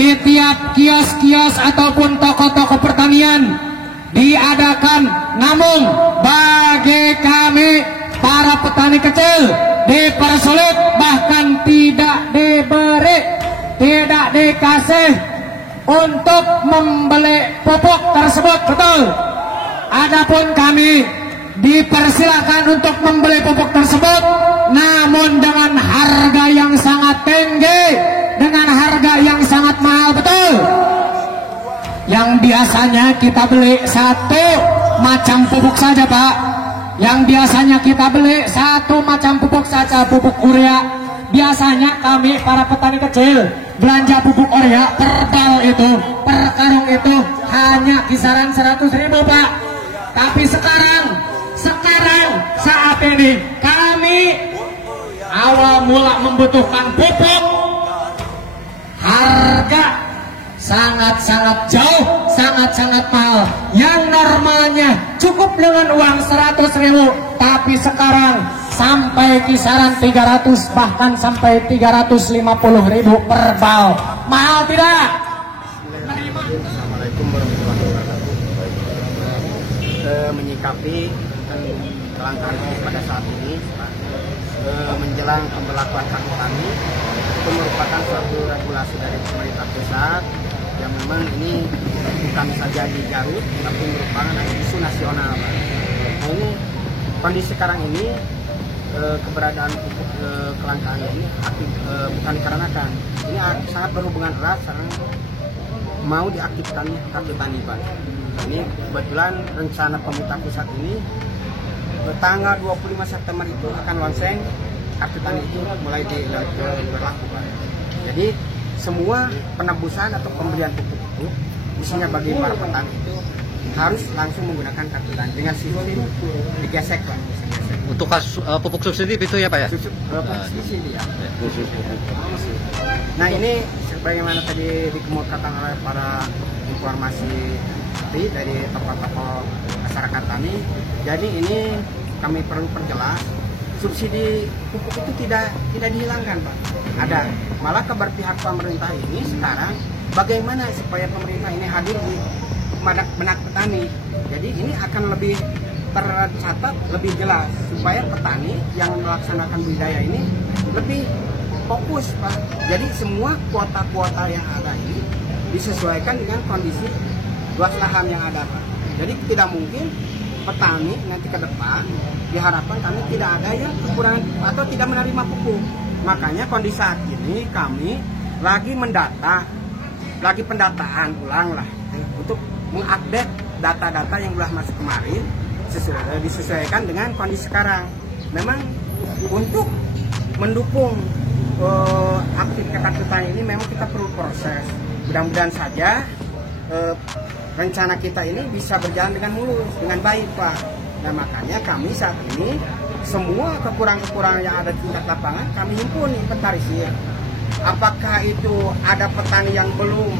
di tiap kios-kios ataupun toko-toko pertanian diadakan. Namun bagi kami para petani kecil dipersulit, bahkan tidak diberi, tidak dikasih untuk membeli pupuk tersebut. Betul. Adapun kami dipersilakan untuk membeli pupuk tersebut, namun dengan harga yang sangat tinggi, dengan harga yang sangat mahal. Betul. Yang biasanya kita beli satu macam pupuk saja, Pak. Yang biasanya kita beli satu macam pupuk saja, pupuk urea. Biasanya kami para petani kecil belanja pupuk urea per bal itu, per karung itu hanya kisaran 100.000, Pak. Tapi sekarang saat ini kami awal mula membutuhkan pupuk, harga sangat-sangat jauh, sangat-sangat mahal. Yang normalnya cukup dengan uang 100.000, tapi sekarang sampai kisaran 300, bahkan sampai 350.000 per bal. Mahal tidak? Assalamualaikum warahmatullahi wabarakatuh. Menyikapi kelangkaan pada saat ini menjelang pemberlakuan hak petani, itu merupakan suatu regulasi dari pemerintah pusat yang memang ini bukan saja di Garut tapi merupakan isu nasional. Nah, ini kondisi sekarang ini keberadaan pupuk kelangkaan ini bukan dikarenakan ini sangat berhubungan erat sama mau diaktifkannya kartu tani, Pak. Ini kebetulan rencana pemerintah pusat ini tanggal 25 September itu akan launching kartu tani itu mulai diberlakukan. Jadi semua penebusan atau pembelian pupuk itu khususnya bagi para petani itu harus langsung menggunakan kartu tani dengan sistem digesek, Pak. Untuk pupuk subsidi itu ya, Pak ya? Subsidi ya. Nah, ini sebagaimana tadi dikemukakan oleh para informasi dari tokoh-tokoh masyarakat tani. Jadi ini kami perlu perjelas, subsidi pupuk itu tidak dihilangkan, Pak. Ada, malah keberpihak pemerintah ini sekarang bagaimana supaya pemerintah ini hadir di benak petani. Jadi ini akan lebih tercatat, lebih jelas supaya petani yang melaksanakan budidaya ini lebih fokus, Pak. Jadi semua kuota-kuota yang ada ini disesuaikan dengan kondisi luas lahan yang ada, Pak. Jadi tidak mungkin petani nanti ke depan diharapkan kami tidak ada yang kekurangan atau tidak menerima pupuk. Makanya kondisi saat ini kami lagi mendata, lagi pendataan ulang lah untuk mengupdate data-data yang telah masuk kemarin disesuaikan dengan kondisi sekarang. Memang untuk mendukung aktivitas kartu tani ini memang kita perlu proses. Mudah-mudahan saja rencana kita ini bisa berjalan dengan mulus, dengan baik, Pak. Nah, makanya kami saat ini semua kekurangan-kekurangan yang ada di tingkat lapangan kami himpun, inventarisir. Apakah itu ada petani yang belum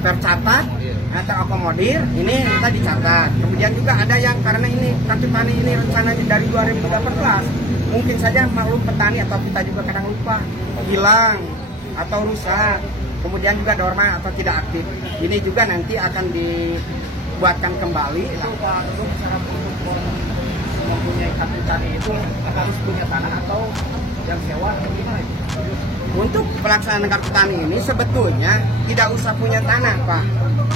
tercatat atau terakomodir, ini kita dicatat. Kemudian juga ada yang karena ini kartu tani ini rencananya dari 2018, mungkin saja maklum petani atau kita juga kadang lupa, hilang atau rusak. Kemudian juga normal atau tidak aktif. Ini juga nanti akan dibuatkan kembali. Cara untuk mempunyai kartu tani itu harus punya tanah atau yang sewa atau gimana? Untuk pelaksanaan kartu tani ini sebetulnya tidak usah punya tanah, Pak.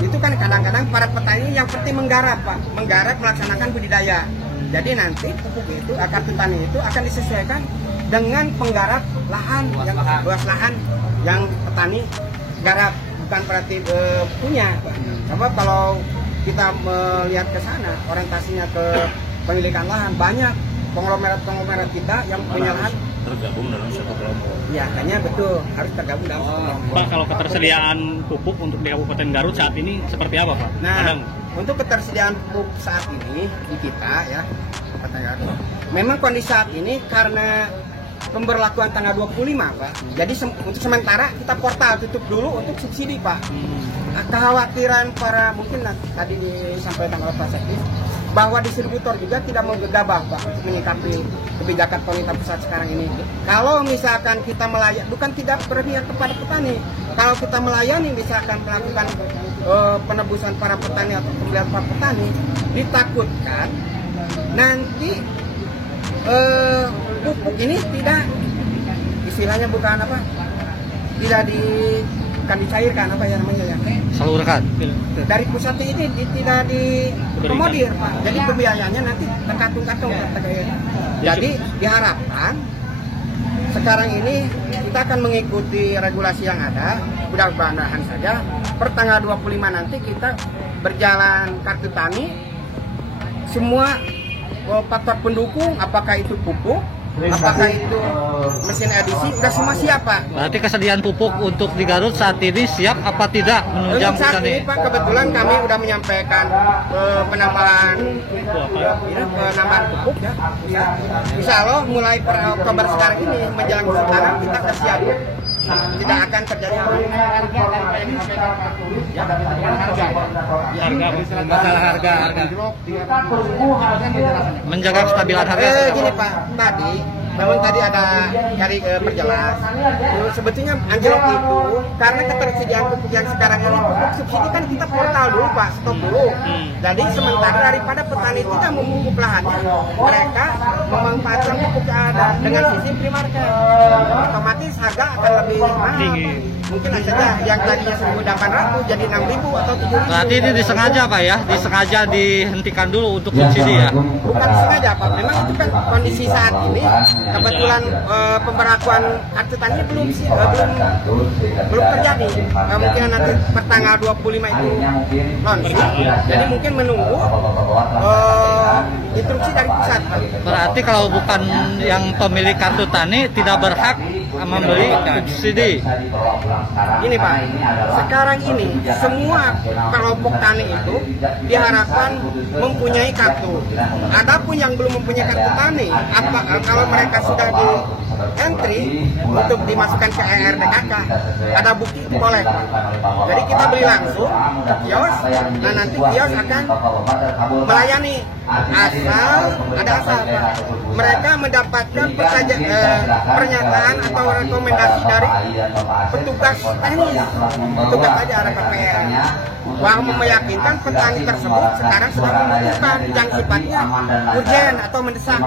Itu kan kadang-kadang para petani yang penting menggarap, Pak. Menggarap melaksanakan budidaya. Jadi nanti pupuk itu, kartu tani itu akan disesuaikan dengan penggarap lahan, luas lahan yang petani garap, bukan berarti punya. Coba kalau kita melihat ke sana, orientasinya ke pemilikan lahan, banyak konglomerat kita yang punya lahan tergabung dalam satu kelompok. Ya, kayaknya betul harus tergabung dalam satu kelompok. Pak, kalau ketersediaan pupuk untuk di Kabupaten Garut saat ini seperti apa, Pak? Nah, untuk ketersediaan pupuk saat ini di kita ya, Kabupaten Garut, memang kondisi saat ini karena pemberlakuan tanggal 25, Pak. Jadi untuk sementara kita portal tutup dulu untuk subsidi, Pak. Kekhawatiran para mungkin tadi disampaikan oleh Pak Sekdi, bahwa distributor juga tidak mau gegabah Pak menyikapi kebijakan pemerintah pusat sekarang ini. Kalau misalkan kita melayani, bukan tidak berpihak kepada petani, kalau kita melayani misalkan melakukan penebusan para petani atau pembelian para petani, ditakutkan nanti pupuk ini tidak, istilahnya bukan apa, tidak dicairkan apa ya namanya ya, Salurkan. dari pusat ini tidak dikomodir Pak. Jadi pembiayaannya nanti terkatung-katung kata gayanya. Jadi diharapkan sekarang ini kita akan mengikuti regulasi yang ada, mudah-mudahan saja per tanggal 25 nanti kita berjalan kartu tani, semua faktor pendukung, apakah itu pupuk, apakah itu mesin edisi, sudah semua siap Pak. Berarti kesediaan pupuk untuk di Garut saat ini siap apa tidak menunjang Untuk saat ini petani? Pak, kebetulan kami sudah menyampaikan penambahan pupuk ya. Insya Allah mulai per Oktober sekarang ini menjelang musim tanam kita sudah siap. Tidak akan terjadi Masalah harga. Menjaga kestabilan harga. Gini Pak, namun tadi ada dari perjelas. Sebetulnya anjlok itu karena ketersediaan pupuk yang sekarang ini, pupuk subsidi kan kita portal dulu Pak, stop dulu. Jadi sementara daripada petani tidak memupuk lahannya, mereka memanfaatkan pupuk yang ada dengan sistem pre-market. Otomatis harga akan lebih mahal. Mungkin saja yang tadinya 1.800 jadi 6.000 atau 7.000. Berarti ini disengaja Pak ya, disengaja dihentikan dulu untuk subsidi ya? Bukan sengaja Pak, memang itu kan kondisi saat ini. Kebetulan pemberlakuan kartu tani belum terjadi. Mungkin nanti pertanggal 25 itu launching. Jadi mungkin menunggu instruksi dari pusat. Berarti kalau bukan yang pemilik kartu tani tidak berhak membeli subsidi. Ini Pak, sekarang ini semua kelompok tani itu diharapkan mempunyai kartu. Adapun yang belum mempunyai kartu tani, kalau mereka sudah di entry untuk dimasukkan ke ERDKK, ada bukti itu boleh Pak. Jadi kita beli langsung ke kios, nah nanti kios akan melayani asal Pak. Mereka mendapatkan pernyataan atau rekomendasi dari petugas teknis, petugas aja ada PPL, bahwa meyakinkan petani tersebut sekarang sudah membutuhkan yang sifatnya urgen atau mendesak.